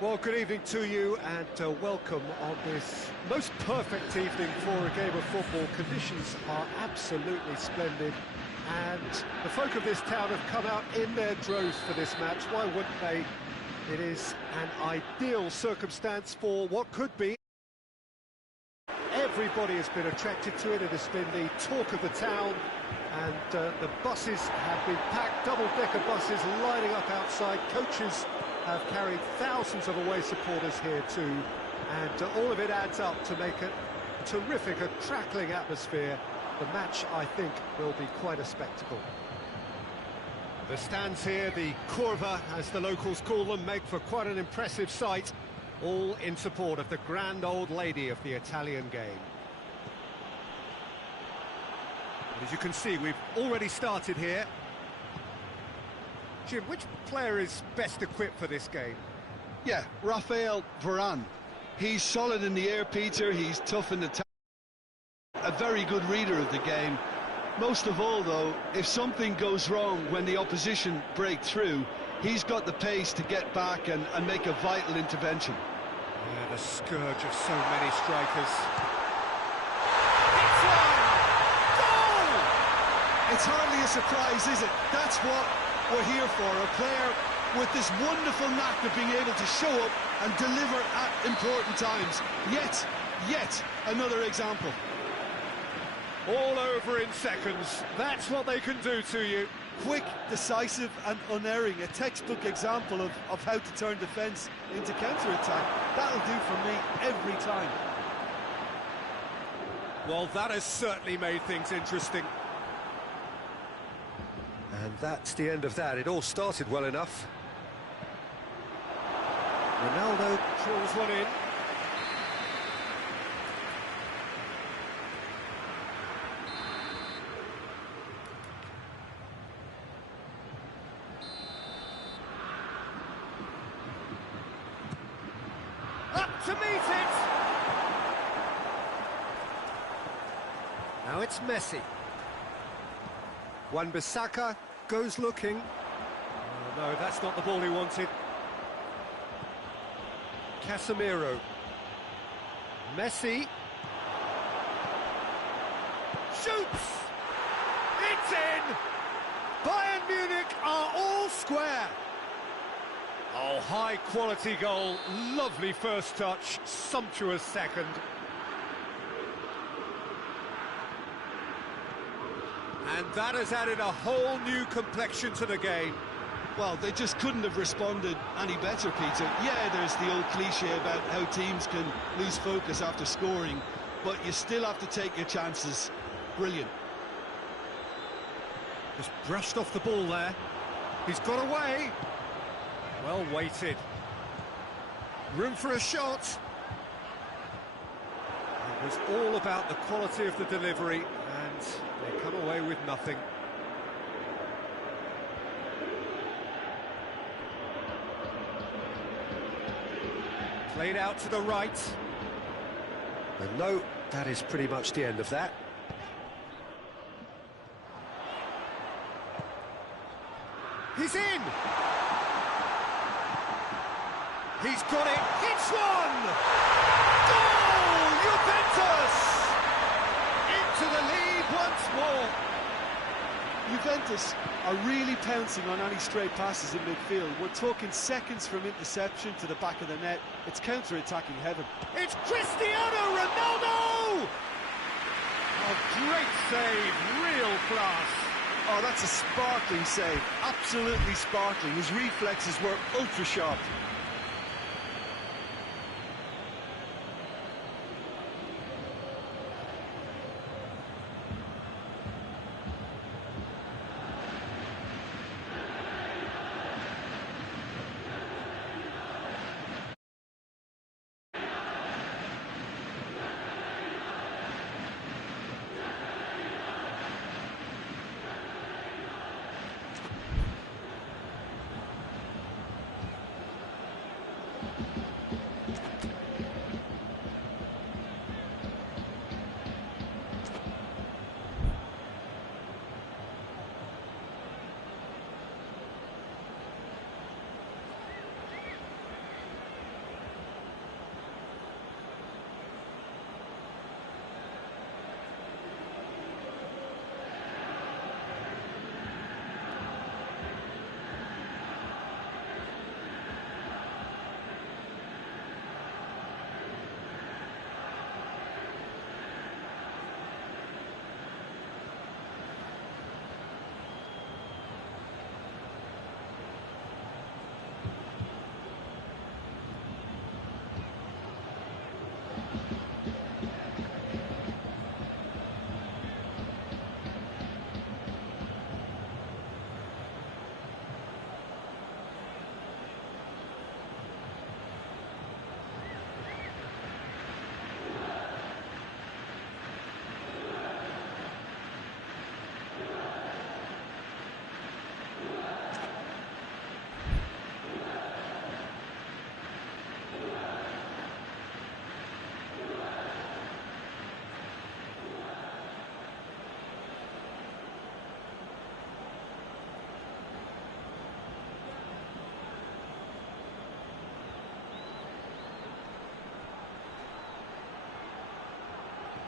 Well, good evening to you and welcome on this most perfect evening for a game of football. Conditions are absolutely splendid and the folk of this town have come out in their droves for this match. Why wouldn't they? It is an ideal circumstance for what could be. Everybody has been attracted to it. It has been the talk of the town, and the buses have been packed, double-decker buses lining up outside. Coaches have carried thousands of away supporters here too, and all of it adds up to make it terrific, a crackling atmosphere. The match, I think, will be quite a spectacle. The stands here, the curva, as the locals call them, make for quite an impressive sight, all in support of the grand old lady of the Italian game. As you can see, we've already started here. Jim, which player is best equipped for this game? Yeah, Raphael Varane. He's solid in the air, Peter. He's tough in the tackle. A very good reader of the game. Most of all, though, if something goes wrong when the opposition break through, he's got the pace to get back and make a vital intervention. Yeah, the scourge of so many strikers. It's hardly a surprise, is it? That's what we're here for, a player with this wonderful knack of being able to show up and deliver at important times. Yet another example. All over in seconds. That's what they can do to you. Quick, decisive and unerring. A textbook example of how to turn defence into counter-attack. That'll do for me every time. Well, that has certainly made things interesting. And that's the end of that. It all started well enough. Ronaldo drills one in. Up to meet it! Now it's Messi. Wan-Bissaka goes looking. Oh, no, that's not the ball he wanted. Casemiro. Messi. Shoots! It's in! Bayern Munich are all square. Oh, high-quality goal. Lovely first touch. Sumptuous second. And that has added a whole new complexion to the game. Well, they just couldn't have responded any better, Peter. Yeah, there's the old cliche about how teams can lose focus after scoring, but you still have to take your chances. Brilliant. Just brushed off the ball there. He's got away. Well weighted. Room for a shot. It was all about the quality of the delivery, and they come away with nothing. Played out to the right. And no, that is pretty much the end of that. He's in! He's got it, hits one! Goal! Juventus! Into the lead once more. Juventus are really pouncing on any stray passes in midfield. We're talking seconds from interception to the back of the net. It's counter-attacking heaven. It's Cristiano Ronaldo! A great save, real class. Oh, that's a sparkling save, absolutely sparkling. His reflexes were ultra-sharp.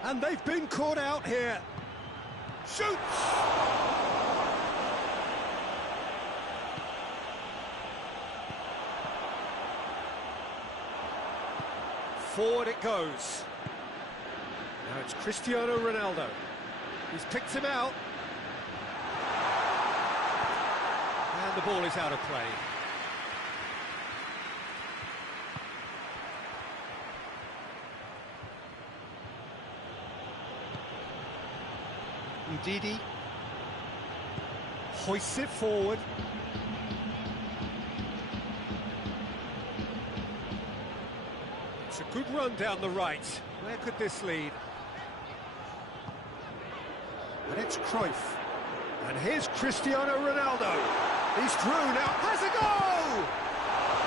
And they've been caught out here. Shoots! Forward it goes. Now it's Cristiano Ronaldo. He's picked him out. And the ball is out of play. Udidi hoists it forward. It's a good run down the right. Where could this lead? And it's Cruyff. And here's Cristiano Ronaldo. He's through now. Has a goal!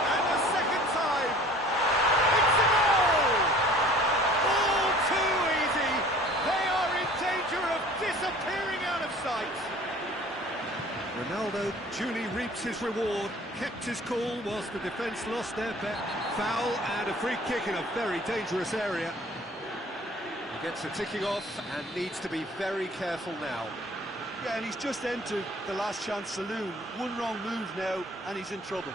And the second time. It's a goal! All too easy. They are in danger of disappearing out of sight. Ronaldo duly reaps his reward, kept his cool whilst the defence lost their bet. Foul and a free kick in a very dangerous area. He gets a ticking off and needs to be very careful now. Yeah, and he's just entered the last chance saloon. One wrong move now, and he's in trouble.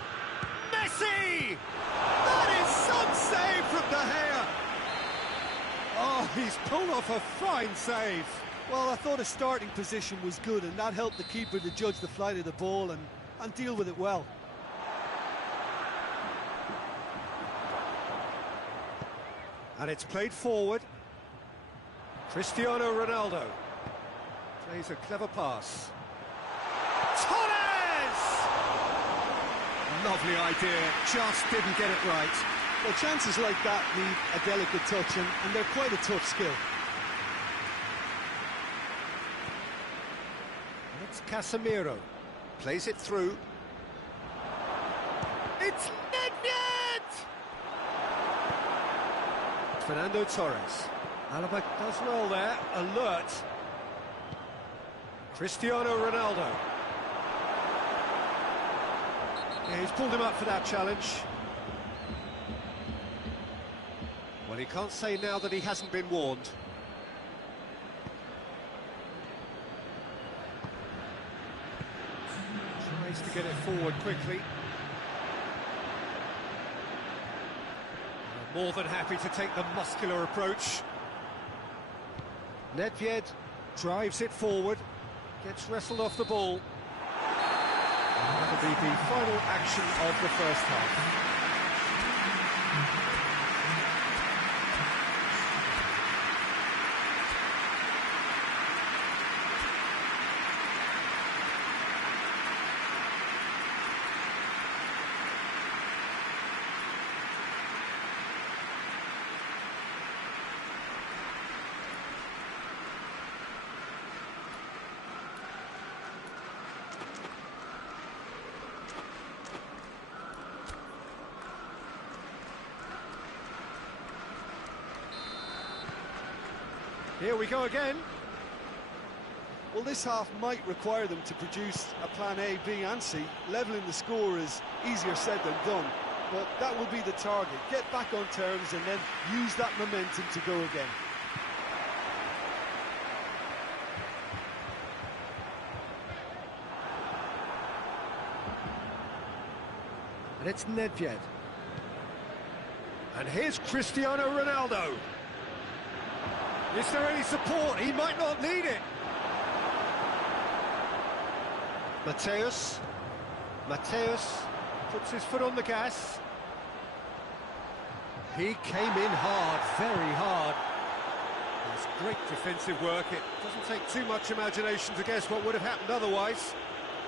Messi! That is some save from De Gea. Oh, he's pulled off a fine save. Well, I thought his starting position was good, and that helped the keeper to judge the flight of the ball and deal with it well. And it's played forward. Cristiano Ronaldo plays a clever pass. Torres! Lovely idea, just didn't get it right. Well, chances like that need a delicate touch, and they're quite a tough skill. And it's Casemiro. Plays it through. It's Nedved! Fernando Torres. Alaba does well there, alert. Cristiano Ronaldo. Yeah, he's pulled him up for that challenge. Well, he can't say now that he hasn't been warned. Tries to get it forward quickly. More than happy to take the muscular approach. Nedved drives it forward, gets wrestled off the ball. That'll be the final action of the first half. Here we go again. Well, this half might require them to produce a plan A, B and C. Levelling the score is easier said than done, but that will be the target. Get back on terms and then use that momentum to go again. And it's Nedved. And here's Cristiano Ronaldo. Is there any support? He might not need it. Mateus puts his foot on the gas. He came in hard, very hard. It's great defensive work. It doesn't take too much imagination to guess what would have happened otherwise.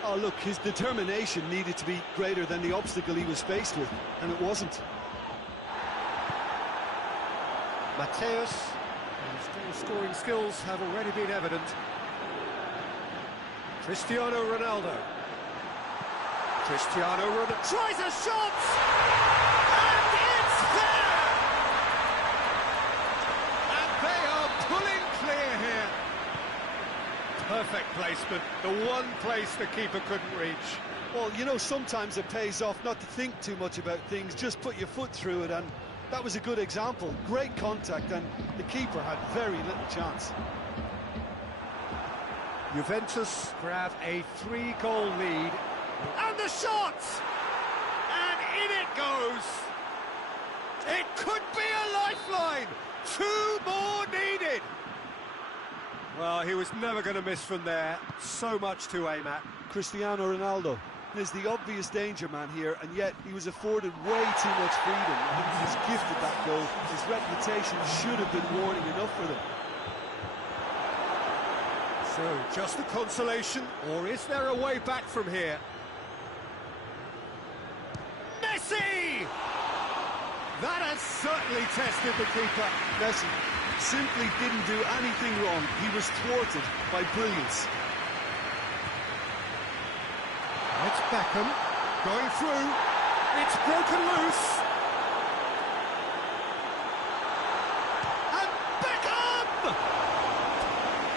Oh, look, his determination needed to be greater than the obstacle he was faced with, and it wasn't. Mateus, whose goal-scoring skills have already been evident. Cristiano Ronaldo. Cristiano Ronaldo tries a shot! And it's there! And they are pulling clear here. Perfect placement, the one place the keeper couldn't reach. Well, you know, sometimes it pays off not to think too much about things, just put your foot through it, and that was a good example. Great contact, and the keeper had very little chance. Juventus grab a 3-goal lead. And the shot! And in it goes! It could be a lifeline! 2 more needed! Well, he was never going to miss from there. So much to aim at. Cristiano Ronaldo is the obvious danger man here, and yet he was afforded way too much freedom. I think he was gifted that goal. His reputation should have been warning enough for them. So, just a consolation, or is there a way back from here? Messi! That has certainly tested the keeper. Messi simply didn't do anything wrong. He was thwarted by brilliance. It's Beckham going through. It's broken loose. And Beckham!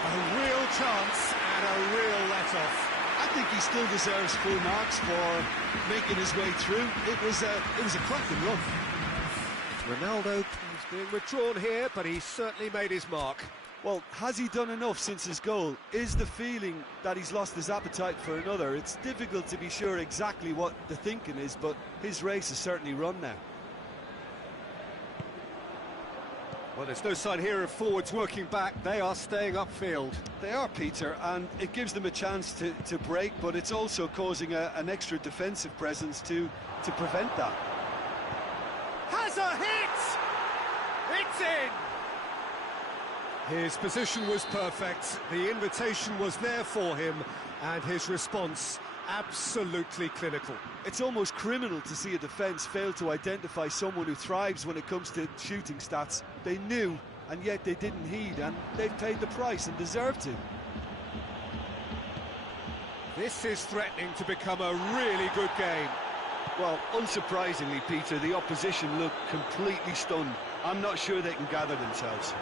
A real chance and a real let-off. I think he still deserves full marks for making his way through. It was a cracking run. Ronaldo is being withdrawn here, but he certainly made his mark. Well, has he done enough since his goal? Is the feeling that he's lost his appetite for another? It's difficult to be sure exactly what the thinking is, but his race is certainly run now. Well, there's no sign here of forwards working back. They are staying upfield. They are, Peter, and it gives them a chance to break, but it's also causing an extra defensive presence to prevent that. Has a hit! It's in! His position was perfect, the invitation was there for him, and his response absolutely clinical. It's almost criminal to see a defence fail to identify someone who thrives when it comes to shooting stats. They knew, and yet they didn't heed, and they've paid the price and deserve to. This is threatening to become a really good game. Well, unsurprisingly, Peter, the opposition look completely stunned. I'm not sure they can gather themselves.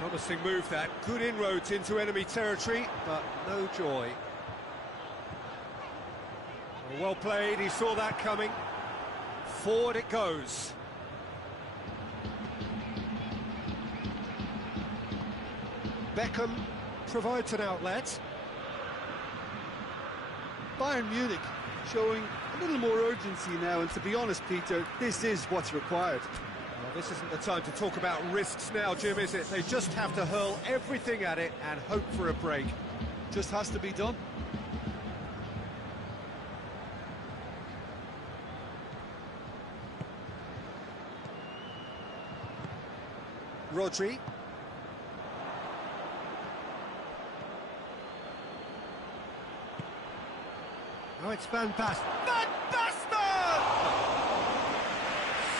Promising move that, good inroads into enemy territory, but no joy. Well played, he saw that coming. Forward it goes. Beckham provides an outlet. Bayern Munich showing a little more urgency now, and to be honest, Peter, this is what's required. Well, this isn't the time to talk about risks now, Jim, is it? They just have to hurl everything at it and hope for a break. Just has to be done. Rodri. Oh, it's Van Basten. Van Basten!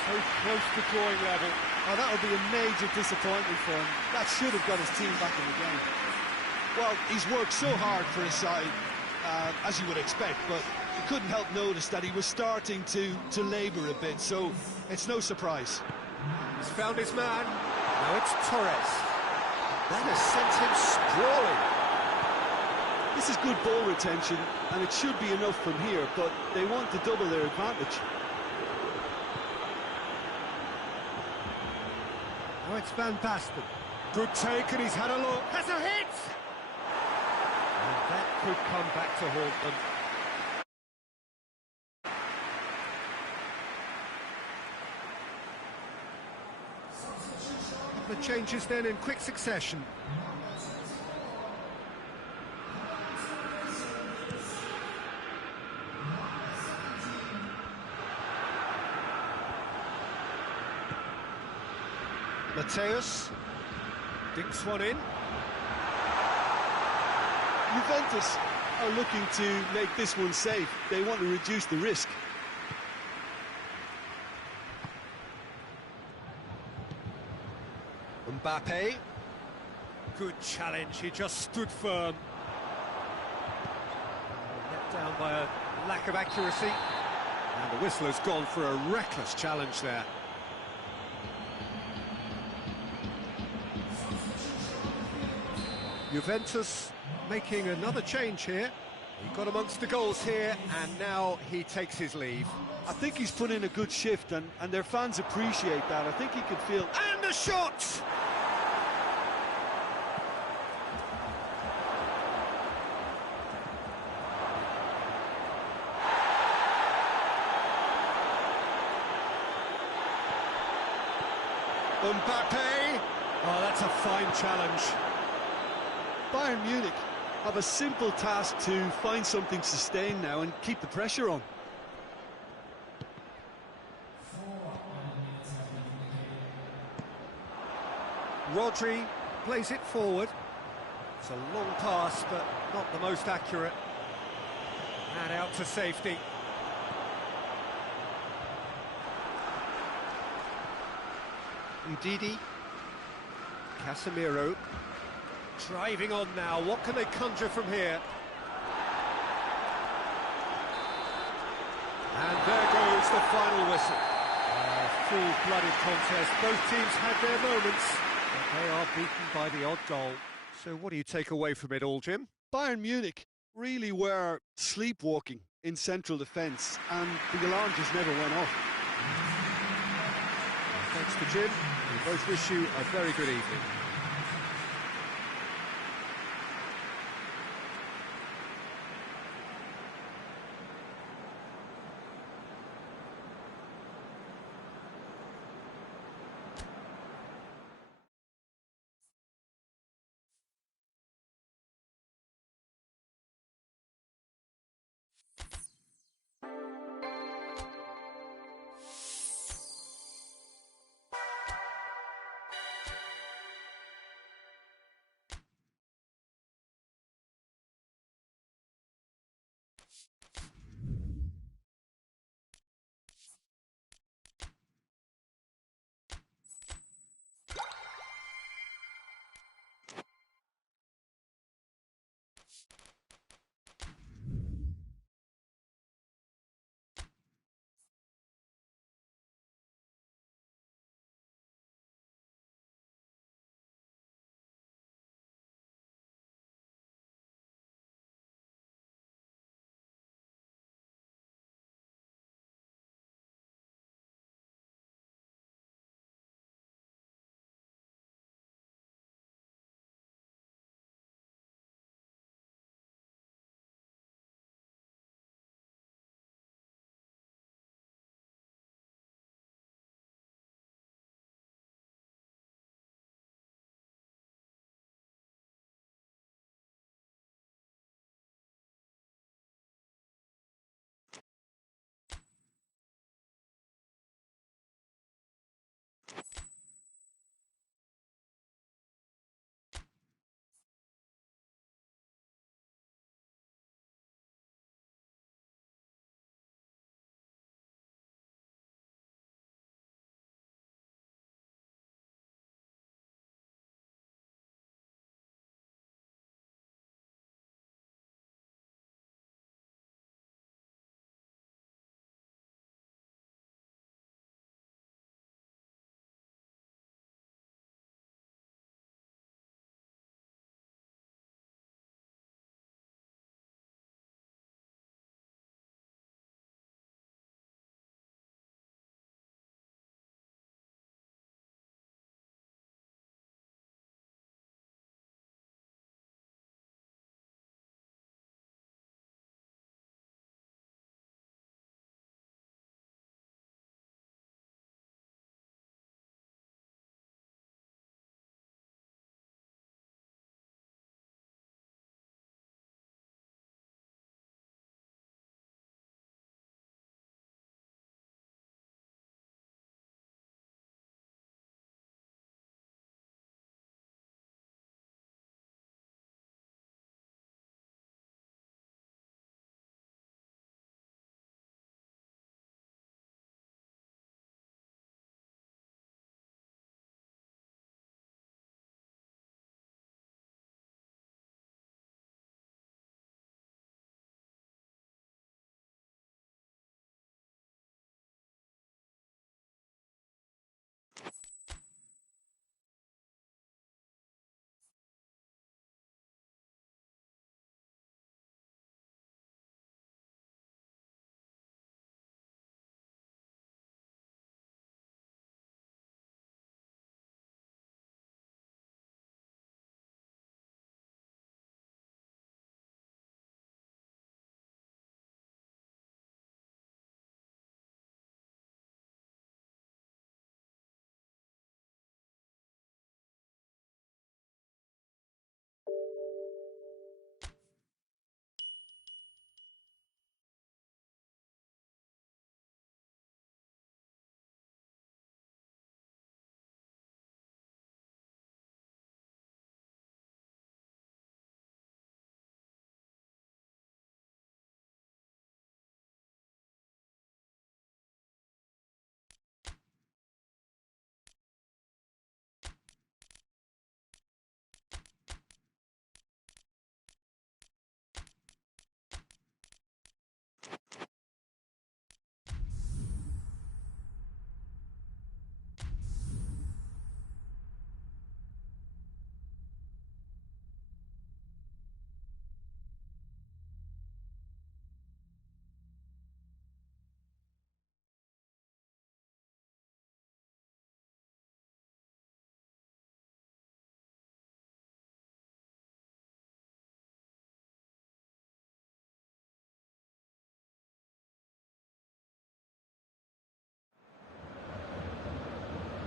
So close to drawing level. Oh, that would be a major disappointment for him. That should have got his team back in the game. Well, he's worked so hard for his side, as you would expect, but you couldn't help notice that he was starting to labour a bit, so it's no surprise. He's found his man. Now it's Torres. That has sent him sprawling. This is good ball retention, and it should be enough from here, but they want to double their advantage. Now it's Van Basten. Good take, and he's had a look. Has a hit! And that could come back to haunt them. The changes then in quick succession. Mateus dinks one in. Juventus are looking to make this one safe. They want to reduce the risk. Mbappe. Good challenge, he just stood firm. Let down by a lack of accuracy. And the whistle has gone for a reckless challenge there. Juventus making another change here. He got amongst the goals here, and now he takes his leave. I think he's put in a good shift, and their fans appreciate that. I think he could feel... And a shot! Mbappe! Oh, that's a fine challenge. Bayern Munich have a simple task to find something sustained now and keep the pressure on. Rodri plays it forward. It's a long pass, but not the most accurate. And out to safety. Ndidi. Casemiro. Driving on now, what can they conjure from here? And there goes the final whistle. A full-blooded contest, both teams had their moments, but they are beaten by the odd goal. So what do you take away from it all, Jim? Bayern Munich really were sleepwalking in central defence, and the alarm just never went off. Thanks to Jim, we both wish you a very good evening.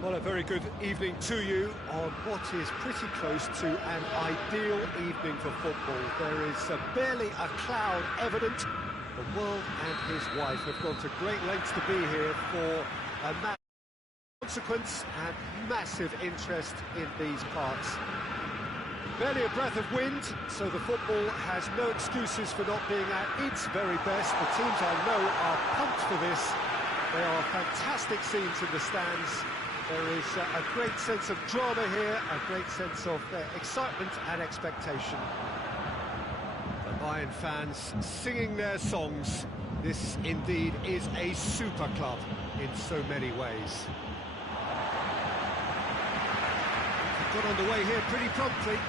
Well, a very good evening to you on what is pretty close to an ideal evening for football. There is barely a cloud evident. The world and his wife have gone to great lengths to be here for a match of consequence and massive interest in these parts. Barely a breath of wind, so the football has no excuses for not being at its very best. The teams I know are pumped for this. There are fantastic scenes in the stands. There is a great sense of drama here, a great sense of excitement and expectation. The Bayern fans singing their songs. This indeed is a super club in so many ways. Got underway here pretty promptly.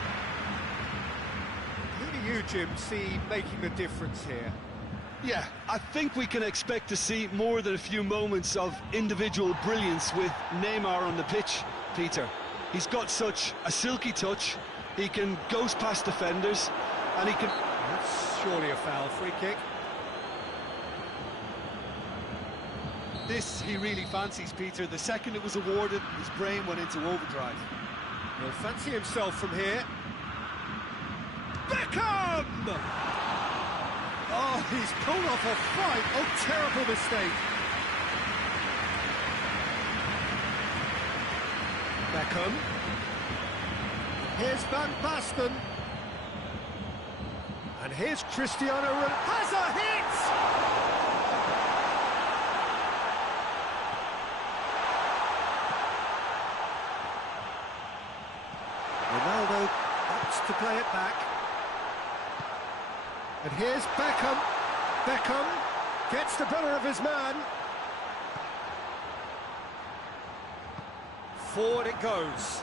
Who do you, Jim, see making the difference here? Yeah, I think we can expect to see more than a few moments of individual brilliance with Neymar on the pitch, Peter. He's got such a silky touch, he can ghost past defenders, and he can... That's surely a foul, free kick. This he really fancies, Peter. The second it was awarded, his brain went into overdrive. He'll fancy himself from here. Beckham! Oh, he's pulled off a fight. Oh, terrible mistake. Beckham. Here's Van Basten. And here's Cristiano Ronaldo. Has a hit! Ronaldo opts to play it back. And here's Beckham. Beckham gets the better of his man. Forward it goes.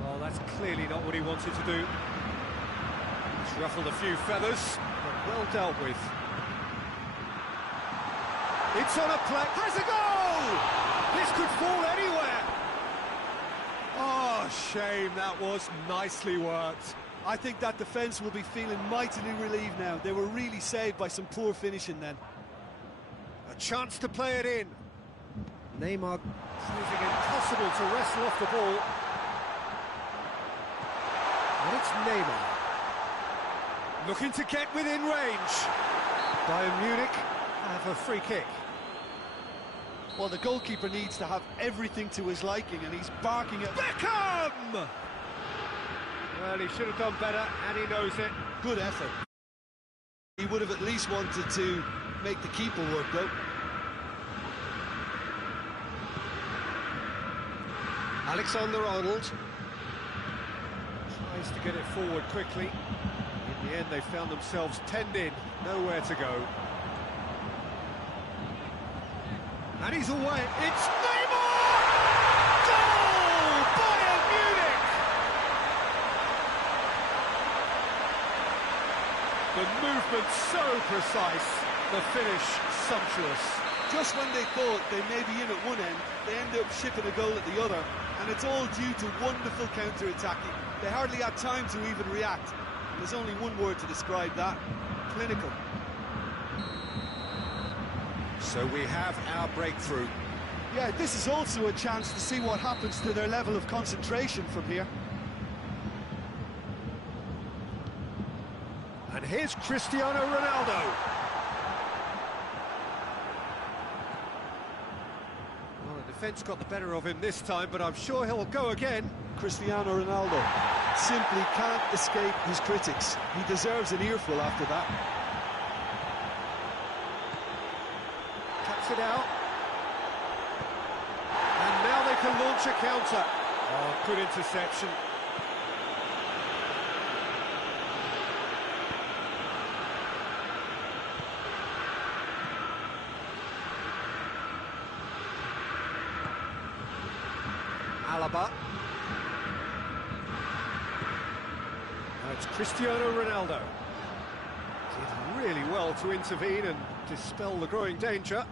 Well, that's clearly not what he wanted to do. He's ruffled a few feathers, but well dealt with. It's on a play. Has a goal! This could fall anywhere. Oh, shame. That was nicely worked. I think that defence will be feeling mightily relieved now. They were really saved by some poor finishing then. A chance to play it in. Neymar proving impossible to wrestle off the ball. And it's Neymar. Looking to get within range. Bayern Munich have a free kick. Well, the goalkeeper needs to have everything to his liking, and he's barking at... Beckham! Well, he should have done better, and he knows it. Good effort. He would have at least wanted to make the keeper work, though. Alexander-Arnold tries to get it forward quickly. In the end, they found themselves penned in, nowhere to go. And he's away. It's Neymar! Goal! Bayern Munich! The movement so precise, the finish sumptuous. Just when they thought they may be in at one end, they end up shipping a goal at the other, and it's all due to wonderful counter-attacking. They hardly had time to even react. There's only one word to describe that: clinical. So we have our breakthrough. Yeah, this is also a chance to see what happens to their level of concentration from here. And here's Cristiano Ronaldo. Well, the defence got the better of him this time, but I'm sure he'll go again. Cristiano Ronaldo simply can't escape his critics. He deserves an earful after that. Cuts it out. And now they can launch a counter. Oh, good interception. Alaba. Now it's Cristiano Ronaldo. Did really well to intervene and dispel the growing danger.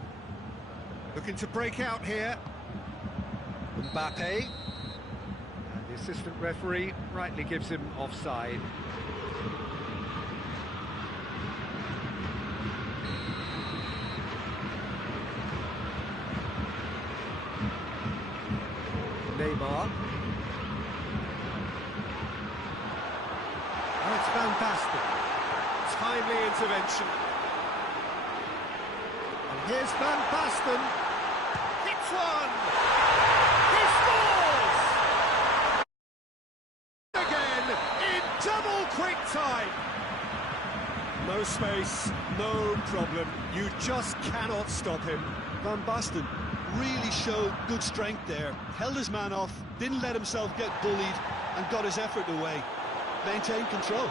Looking to break out here. Mbappe. And the assistant referee rightly gives him offside. Neymar. Oh, it's Van Basten. Timely intervention. And here's Van Basten. Hits one! He scores! Again, in double quick time. No space, no problem. You just cannot stop him. Van Basten really showed good strength there. Held his man off, didn't let himself get bullied, and got his effort away. Maintained control.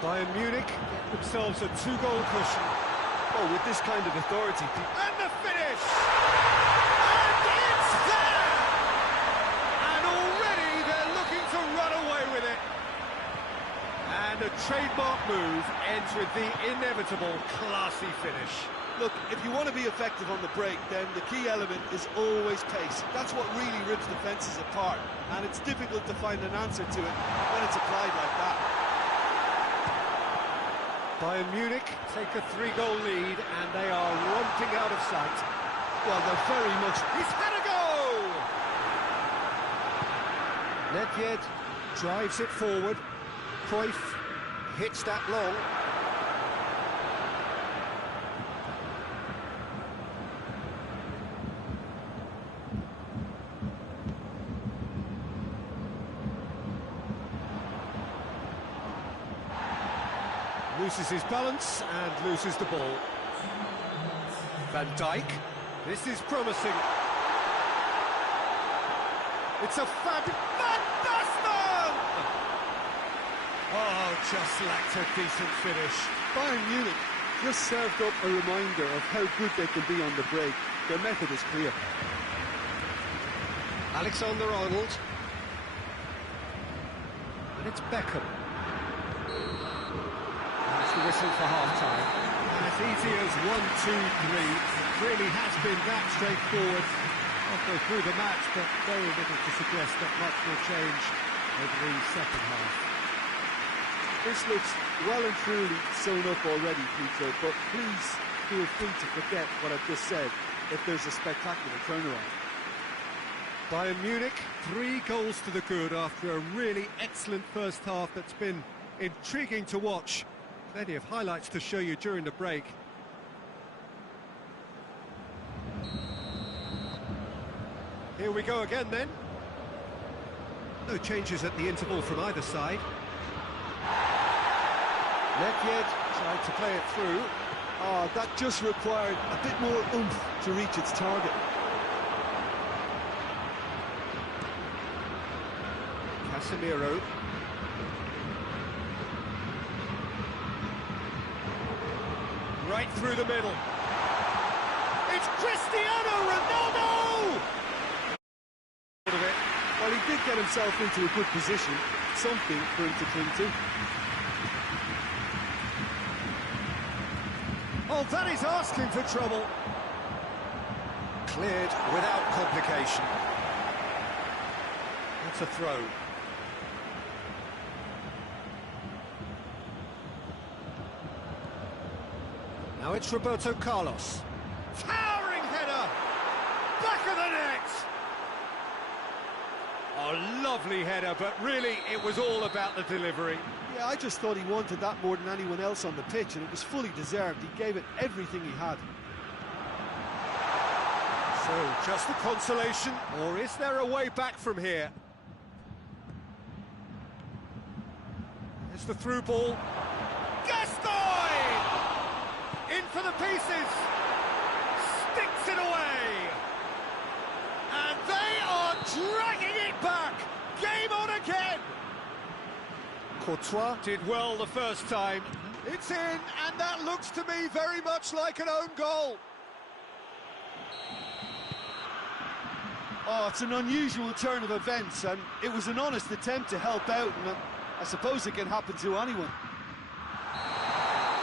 Bayern Munich get themselves a two-goal cushion. Oh, with this kind of authority. And the finish! And it's there! And already they're looking to run away with it. And a trademark move ends with the inevitable classy finish. Look, if you want to be effective on the break, then the key element is always pace. That's what really rips defences apart, and it's difficult to find an answer to it when it's applied like that. Bayern Munich take a three-goal lead, and they are romping out of sight. Well, they're very much... He's had a go! Nedved drives it forward. Cruyff hits that long. Loses his balance and loses the ball. Van Dijk. This is promising. It's a Van Basten! Oh, just lacked a decent finish. Bayern Munich just served up a reminder of how good they can be on the break. Their method is clear. Alexander-Arnold. And it's Beckham. That's the whistle for half-time. As easy as 1, 2, 3. It really has been that straightforward. I'll go through the match, but very little to suggest that much will change over the second half. This looks well and truly sewn up already, Peter, but please feel free to forget what I've just said if there's a spectacular turnaround. Bayern Munich, 3 goals to the good after a really excellent first half that's been intriguing to watch. Plenty of highlights to show you during the break. Here we go again then. No changes at the interval from either side. Nedved tried to play it through. Oh, that just required a bit more oomph to reach its target. Casemiro. Right through the middle. It's Cristiano Ronaldo! Well, he did get himself into a good position, something for him to cling to. Oh, that is asking for trouble. Cleared without complication. That's a throw. Now it's Roberto Carlos. Towering header! Back of the net! Oh, lovely header, but really it was all about the delivery. Yeah, I just thought he wanted that more than anyone else on the pitch, and it was fully deserved. He gave it everything he had. So, just a consolation, or is there a way back from here? There's the through ball. Gascoigne! In for the pieces! Sticks it away! And they are dragging it back! Game on again! Courtois did well the first time. It's in, and that looks to me very much like an own goal. Oh, it's an unusual turn of events, and it was an honest attempt to help out, and I suppose it can happen to anyone.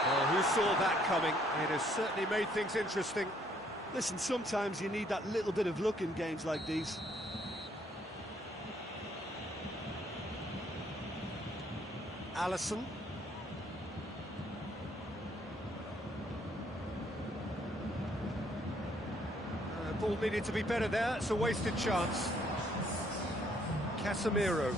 Well, who saw that coming? It has certainly made things interesting. Listen, sometimes you need that little bit of luck in games like these. Alisson. Ball needed to be better there, it's a wasted chance. Casemiro.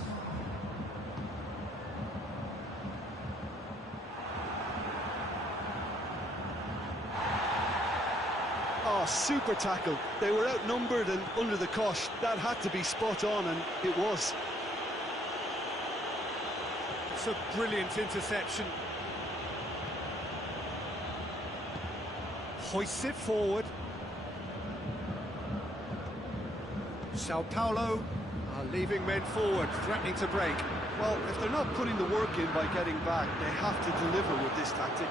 Oh, super tackle. They were outnumbered and under the cosh. That had to be spot on, and it was. It's a brilliant interception. Hoists it forward. Sao Paulo are leaving men forward, threatening to break. Well, if they're not putting the work in by getting back, they have to deliver with this tactic.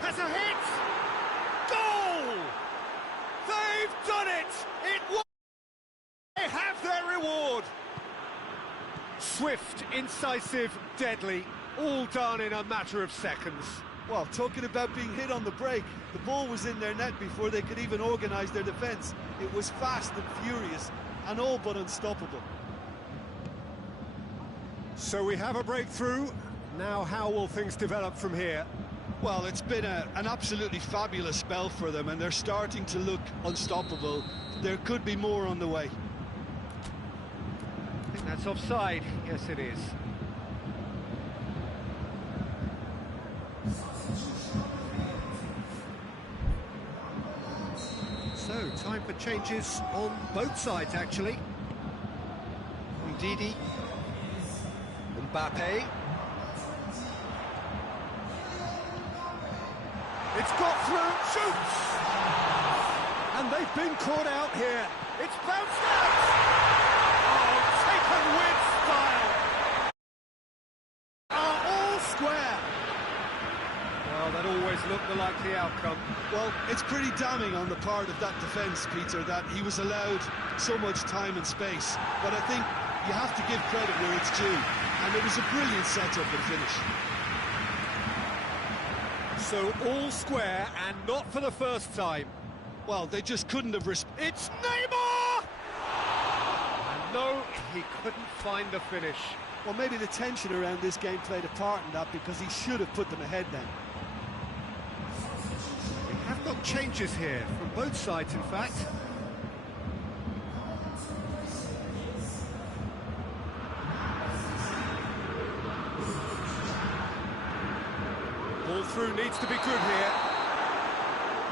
Has a hit! Goal! They've done it! It was... They have their reward! Swift, incisive, deadly, all done in a matter of seconds. Well, talking about being hit on the break, the ball was in their net before they could even organise their defence. It was fast and furious, and all but unstoppable. So we have a breakthrough. Now how will things develop from here? Well, it's been an absolutely fabulous spell for them, and they're starting to look unstoppable. There could be more on the way. I think that's offside. Yes, it is. So, time for changes on both sides, actually. Ndidi. Mbappe. It's got through, shoots! And they've been caught out here. It's bounced out! Oh, taken with style! Are all square! Well, that always looked the likely outcome. Well, it's pretty damning on the part of that defence, Peter, that he was allowed so much time and space. But I think you have to give credit where it's due. And it was a brilliant setup and finish. So all square, and not for the first time. Well, they just couldn't have It's Neymar! And no, he couldn't find the finish. Well, maybe the tension around this game played a part in that, because he should have put them ahead then. We have got changes here, from both sides, in fact. Ball through needs to be good here.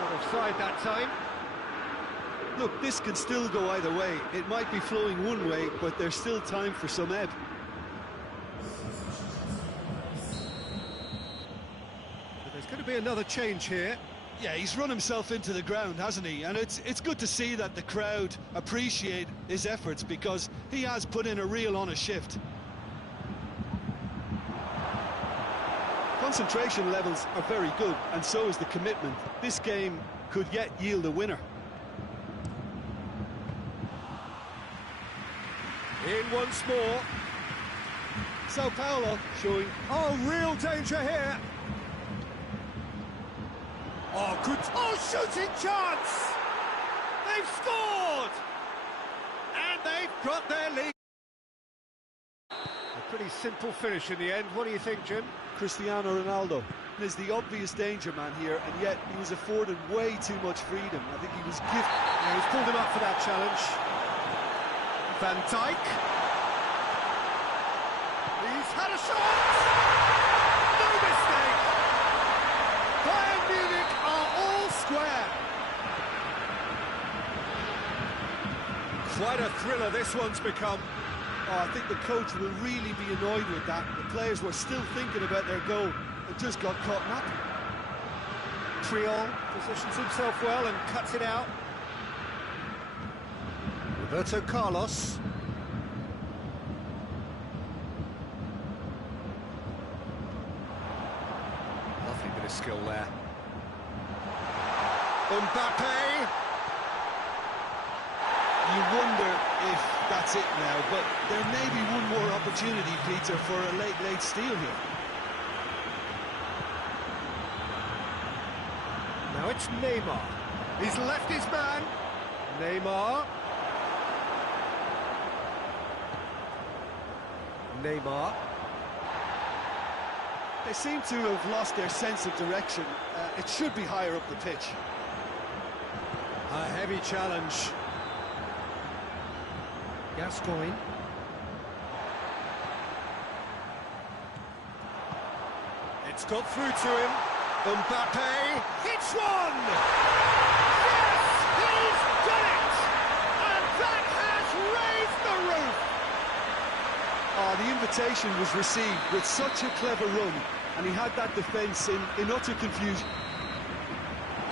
Not offside that time. Look, this can still go either way. It might be flowing one way, but there's still time for some ebb. But there's going to be another change here. Yeah, he's run himself into the ground, hasn't he? And it's good to see that the crowd appreciate his efforts, because he has put in a real honest shift. Concentration levels are very good, and so is the commitment. This game could yet yield a winner. In once more. Sao Paulo showing... Oh, real danger here. Oh, good... Oh, shooting chance! They've scored! And they've got their lead. A pretty simple finish in the end. What do you think, Jim? Cristiano Ronaldo is the obvious danger man here, and yet he was afforded way too much freedom. I think he was gifted. Yeah, he's pulled him up for that challenge. Van Dijk. He's had a shot! No mistake! Bayern Munich are all square. Quite a thriller this one's become. Oh, I think the coach will really be annoyed with that. The players were still thinking about their goal and just got caught napping. Triol positions himself well and cuts it out. Roberto Carlos. Lovely bit of skill there. Mbappe. You wonder if that's it now, but there may be one more opportunity, Peter, for a late steal here. Now it's Neymar. He's left his man. Neymar. Neymar. They seem to have lost their sense of direction. It should be higher up the pitch. A heavy challenge. Gascoigne. It's got through to him. Mbappe hits one! Yes, he's done it! And that has raised the roof! Oh, the invitation was received with such a clever run, and he had that defence in utter confusion.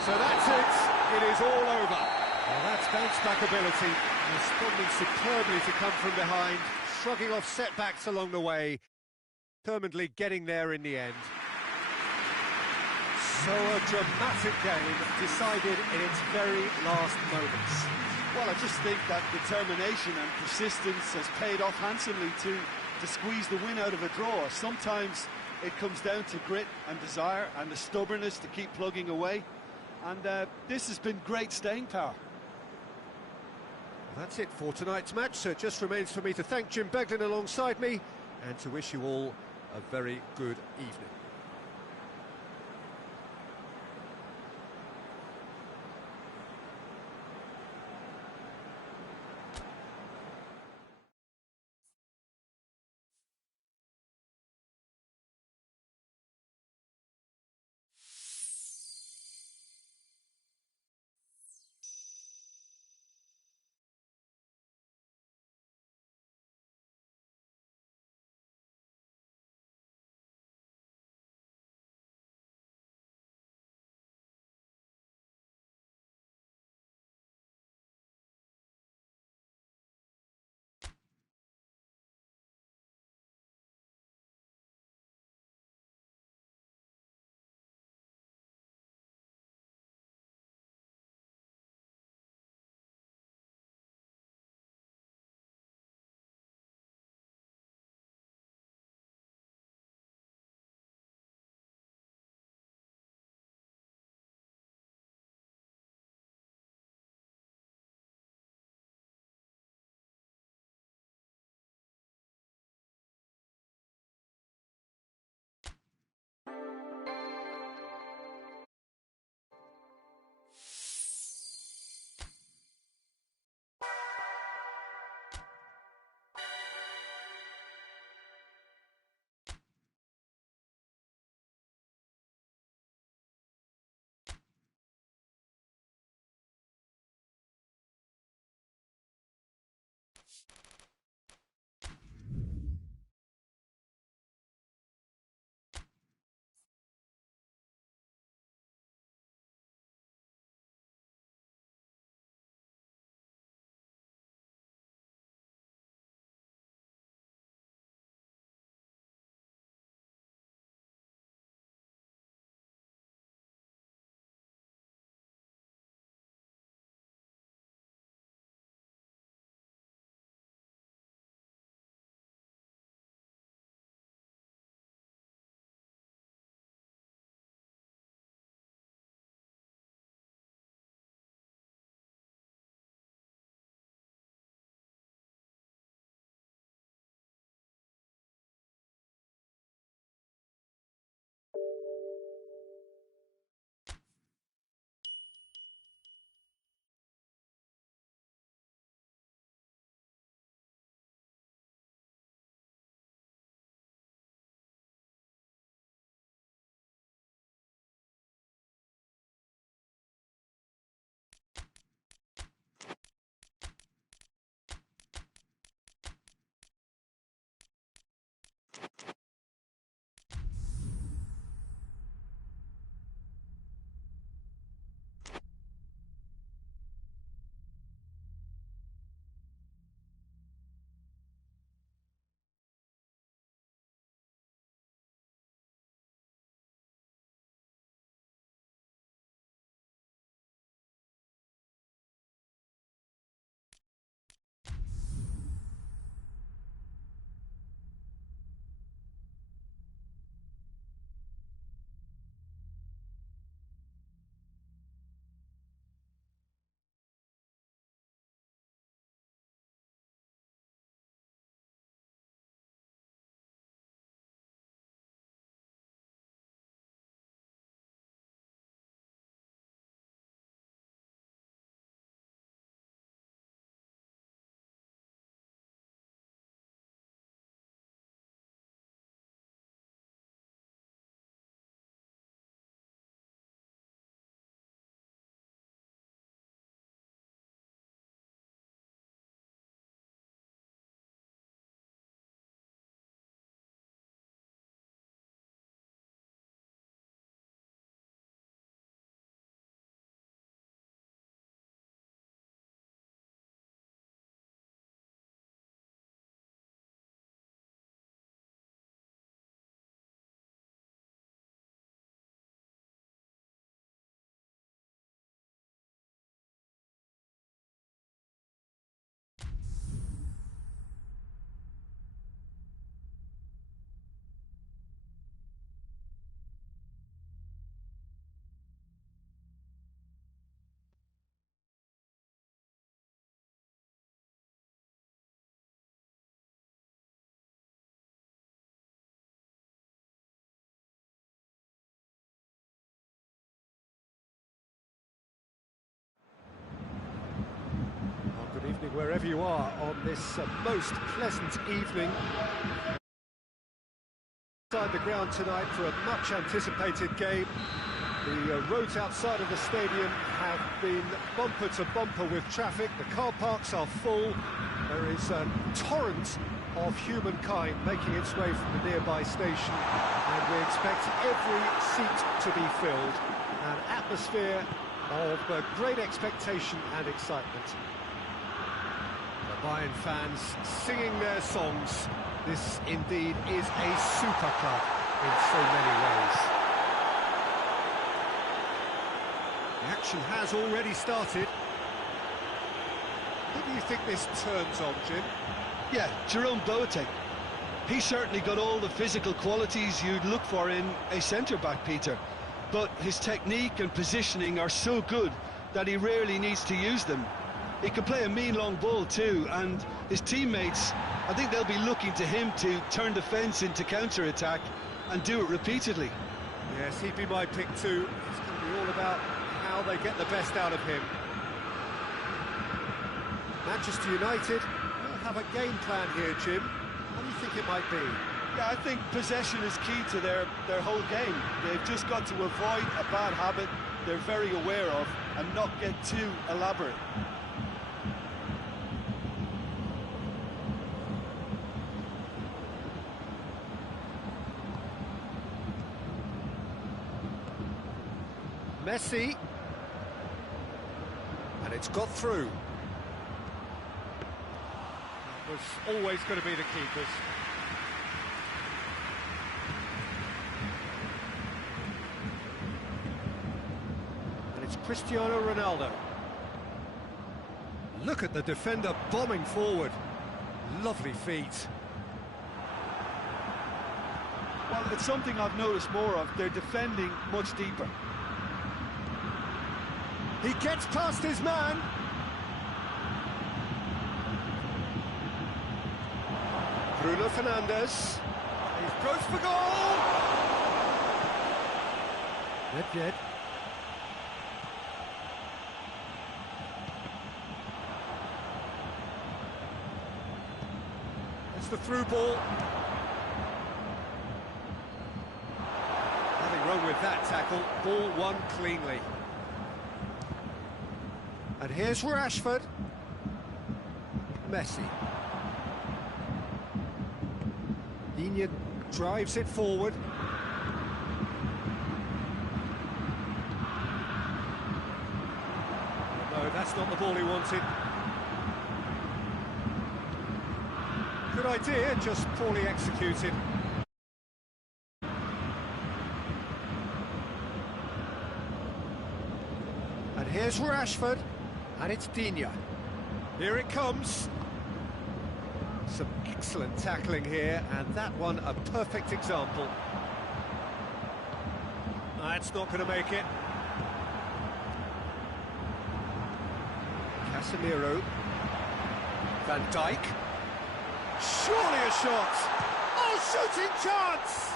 So that's it. It is all over. Well, that's bounce-back ability, responding superbly to come from behind, shrugging off setbacks along the way, determinedly getting there in the end. So a dramatic game decided in its very last moments. Well, I just think that determination and persistence has paid off handsomely to squeeze the win out of a draw. Sometimes it comes down to grit and desire and the stubbornness to keep plugging away. And this has been great staying power. That's it for tonight's match, so it just remains for me to thank Jim Beglin alongside me and to wish you all a very good evening. wherever you are on this most pleasant evening. Inside the ground tonight for a much anticipated game. The roads outside of the stadium have been bumper to bumper with traffic. The car parks are full. There is a torrent of humankind making its way from the nearby station, and we expect every seat to be filled. An atmosphere of great expectation and excitement. The Bayern fans singing their songs. This indeed is a super club in so many ways. The action has already started. Who do you think this turns on, Jim? Yeah, Jerome Boateng. He certainly got all the physical qualities you'd look for in a centre-back, Peter. But his technique and positioning are so good that he rarely needs to use them. He can play a mean long ball too, and his teammates, I think they'll be looking to him to turn defence into counter-attack and do it repeatedly. Yes, he'd be my pick too. It's going to be all about how they get the best out of him. Manchester United will have a game plan here, Jim. What do you think it might be? Yeah, I think possession is key to their whole game. They've just got to avoid a bad habit they're very aware of and not get too elaborate. Messi, and it's got through. That was always going to be the keepers. And it's Cristiano Ronaldo. Look at the defender bombing forward. Lovely feet. Well, it's something I've noticed more of. They're defending much deeper. He gets past his man. Bruno Fernandes. He goes for goal. Nedved. It's the through ball. Nothing wrong with that tackle. Ball won cleanly. And here's Rashford. Messi. Digne drives it forward. No, that's not the ball he wanted. Good idea, just poorly executed. And here's Rashford. And it's Digne. Here it comes. Some excellent tackling here, and that one a perfect example. That's not going to make it. Casemiro. Van Dijk. Surely a shot. Oh, shooting chance!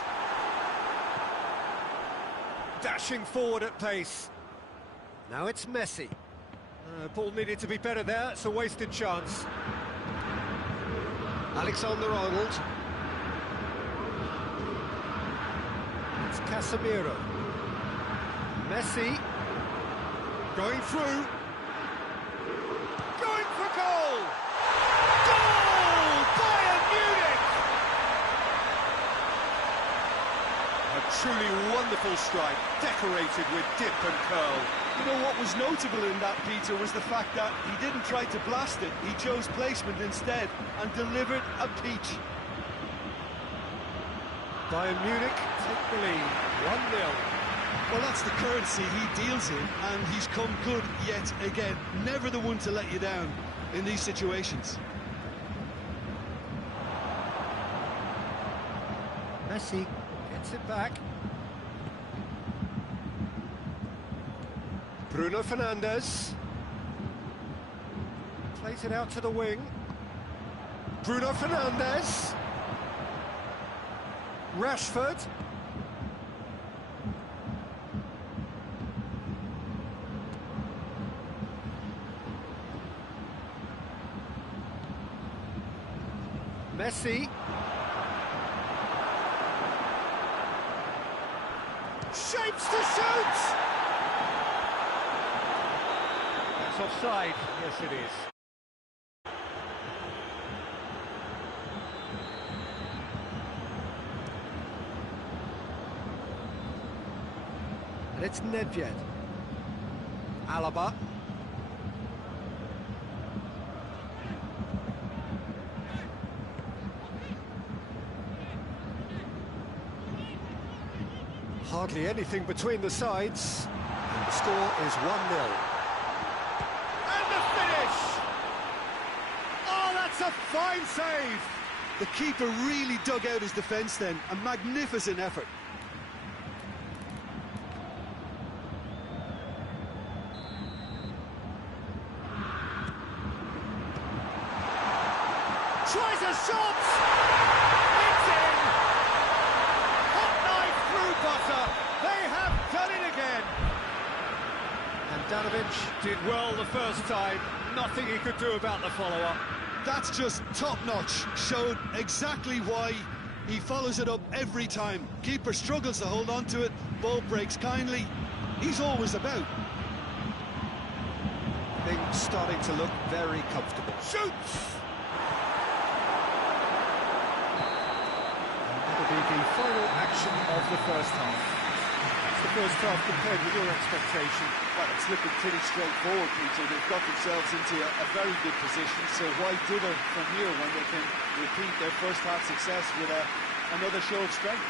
Dashing forward at pace. Now it's Messi. Ball needed to be better there, it's a wasted chance. Alexander-Arnold. It's Casemiro. Messi. Going through. Going for goal! Goal! Bayern Munich! A truly wonderful strike, decorated with dip and curl. You know what was notable in that, Peter, was the fact that he didn't try to blast it. He chose placement instead and delivered a peach. Bayern Munich take the lead, 1-0. Well, that's the currency he deals in, and he's come good yet again. Never the one to let you down in these situations. Messi gets it back. Bruno Fernandes plays it out to the wing. Bruno Fernandes. Rashford. Messi. Shapes to shoot! That's offside. Yes, it is. And it's Nedved. Alaba. Hardly anything between the sides. And the score is 1-0. And the finish! Oh, that's a fine save! The keeper really dug out his defence then. A magnificent effort. Tries a shot! It's in! Hot knife through butter! They have done it again! And Danovic did well the first time. Nothing he could do about the follow-up. That's just top-notch. Showed exactly why he follows it up every time. Keeper struggles to hold on to it. Ball breaks kindly. He's always about. Things starting to look very comfortable. Shoots! Be the final action of the first half. It's the first half compared with your expectation. Well, it's looking pretty straightforward, Peter. They've got themselves into a very good position, so why dither from here when they can repeat their first half success with another show of strength?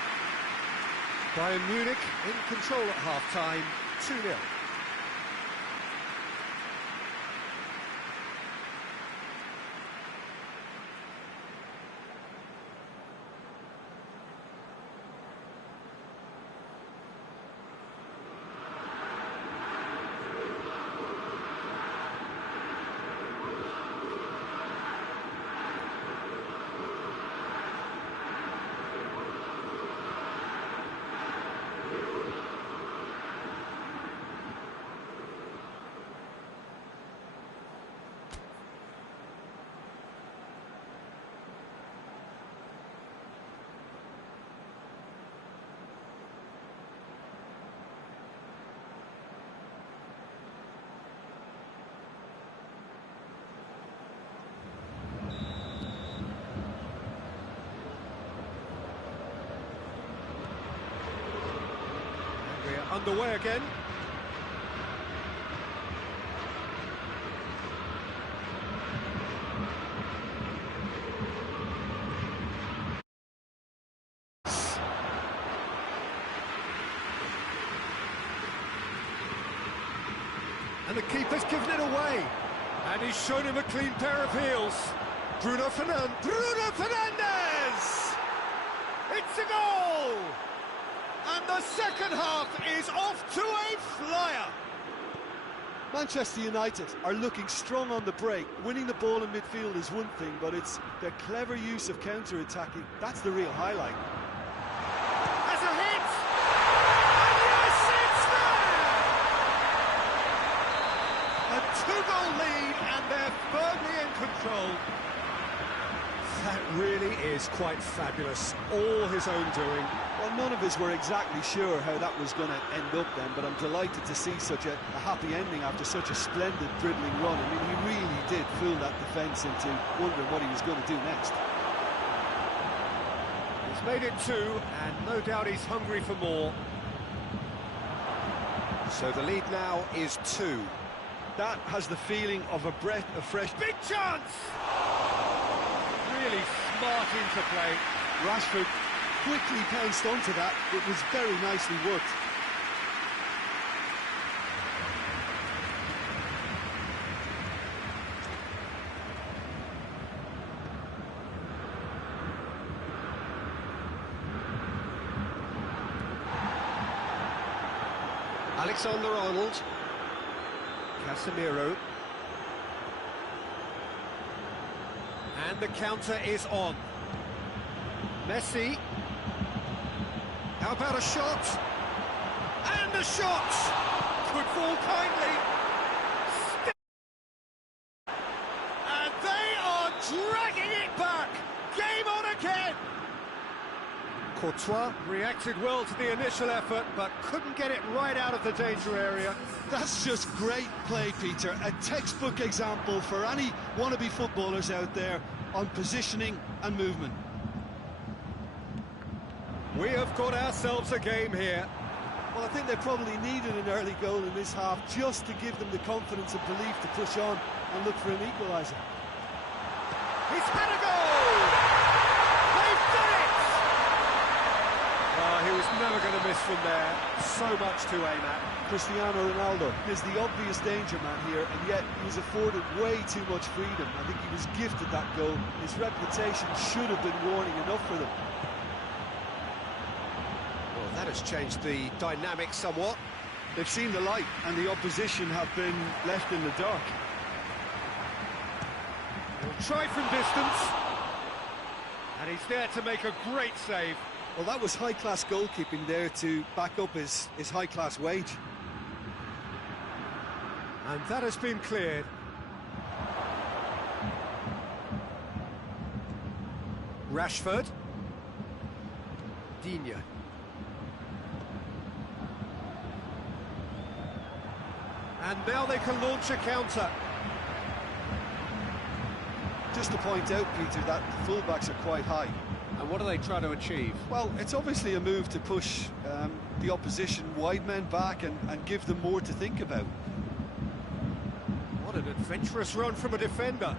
Bayern Munich in control at half-time, 2-0. Underway again. And the keeper's given it away. And he's shown him a clean pair of heels. Bruno Fernandes! It's a goal! And the second half is off to a flyer. Manchester United are looking strong on the break. Winning the ball in midfield is one thing, but it's their clever use of counter-attacking. That's the real highlight. Has a hit! And yes, it's there! A two-goal lead, and they're firmly in control. That really is quite fabulous. All his own doing. Well, none of us were exactly sure how that was going to end up then, but I'm delighted to see such a happy ending after such a splendid dribbling run. I mean, he really did fool that defence into wondering what he was going to do next. He's made it 2, and no doubt he's hungry for more. So the lead now is 2. That has the feeling of a breath of fresh... Big chance! Really smart interplay. Rashford quickly pounced onto that. It was very nicely worked. Alexander-Arnold. Casemiro. And the counter is on. Messi. How about a shot? And a shot! Could fall kindly. And they are dragging it back. Game Courtois reacted well to the initial effort, but couldn't get it right out of the danger area. That's just great play, Peter. A textbook example for any wannabe footballers out there on positioning and movement. We have got ourselves a game here. Well, I think they probably needed an early goal in this half just to give them the confidence and belief to push on and look for an equaliser. He's had a goal! They've done it! He was never going to miss from there. So much to aim at. Cristiano Ronaldo is the obvious danger man here, and yet he was afforded way too much freedom. I think he was gifted that goal. His reputation should have been warning enough for them. Well, that has changed the dynamic somewhat. They've seen the light, and the opposition have been left in the dark. He'll try from distance. And he's there to make a great save. Well, that was high-class goalkeeping there to back up his high-class wage. And that has been cleared. Rashford. Digne. And now they can launch a counter. Just to point out, Peter, that the fullbacks are quite high. And what are they trying to achieve? Well, it's obviously a move to push the opposition wide men back and give them more to think about. What an adventurous run from a defender.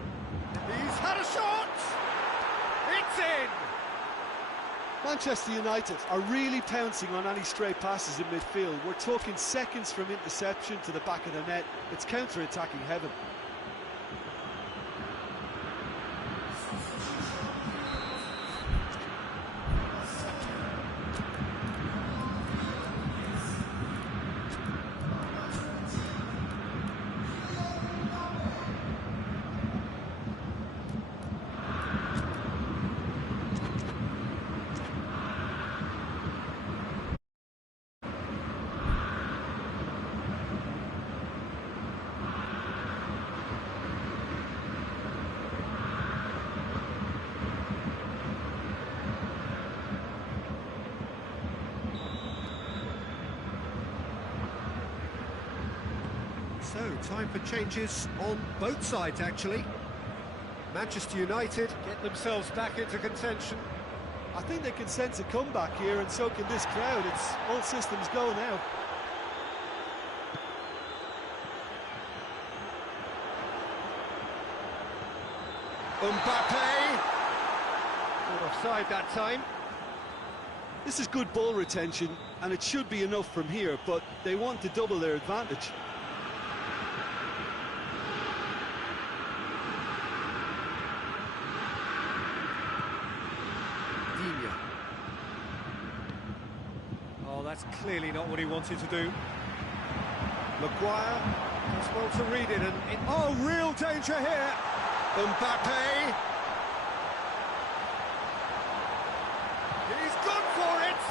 He's had a shot! It's in! Manchester United are really pouncing on any stray passes in midfield. We're talking seconds from interception to the back of the net. It's counter-attacking heaven. So, time for changes on both sides, actually. Manchester United get themselves back into contention. I think they can sense a comeback here, and so can this crowd. It's all systems go now. Mbappe! Not offside that time. This is good ball retention, and it should be enough from here, but they want to double their advantage. Oh, that's clearly not what he wanted to do. Maguire does well to read it, and oh, real danger here. Mbappe. He's gone for it.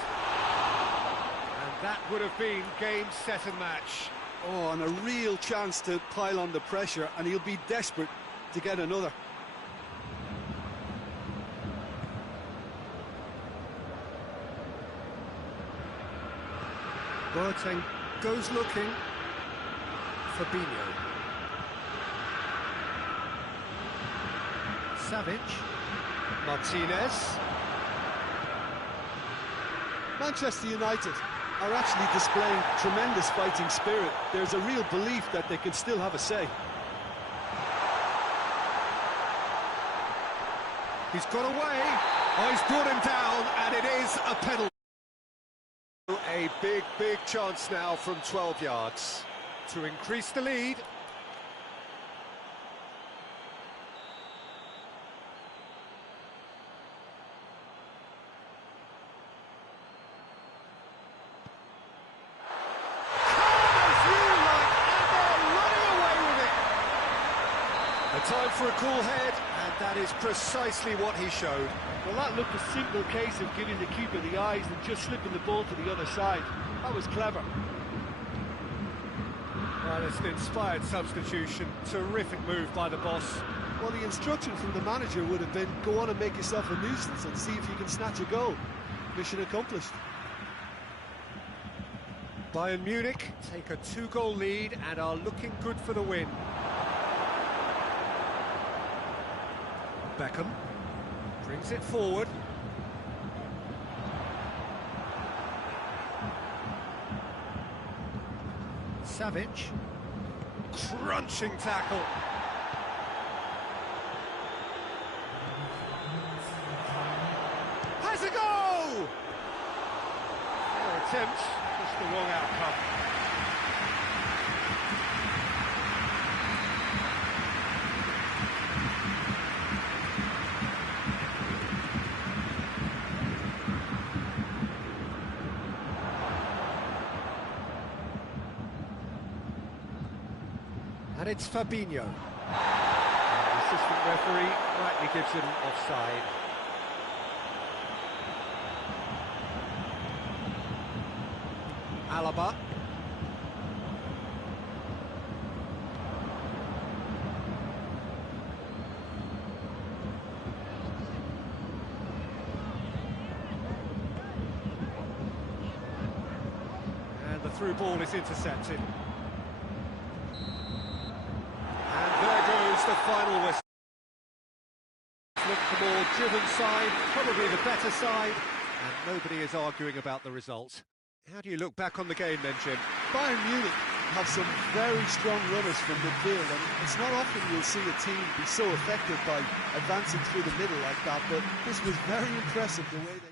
And that would have been game, set and match. Oh, and a real chance to pile on the pressure, and he'll be desperate to get another. Boateng goes looking. Fabinho. Savic. Martinez. Manchester United are actually displaying tremendous fighting spirit. There's a real belief that they can still have a say. He's got away. Oh, he's brought him down, and it is a penalty. A big chance now from 12 yards to increase the lead. A time for a cool head, and that is precisely what he showed. Well, that looked a simple case of giving the keeper the eyes and just slipping the ball to the other side. That was clever. Well, it's an inspired substitution. Terrific move by the boss. Well, the instruction from the manager would have been, go on and make yourself a nuisance and see if you can snatch a goal. mission accomplished. Bayern Munich take a 2-goal lead and are looking good for the win. Beckham brings it forward. Savic, crunching tackle. Has a go! Fair attempt, just the wrong outcome. And it's Fabinho. The assistant referee rightly gives him offside. Alaba. And the through ball is intercepted. The final whistle. Look, the more driven side, probably the better side, and nobody is arguing about the result. How do you look back on the game then, Jim? Bayern Munich have some very strong runners from midfield, and it's not often you'll see a team be so effective by advancing through the middle like that, but this was very impressive the way they...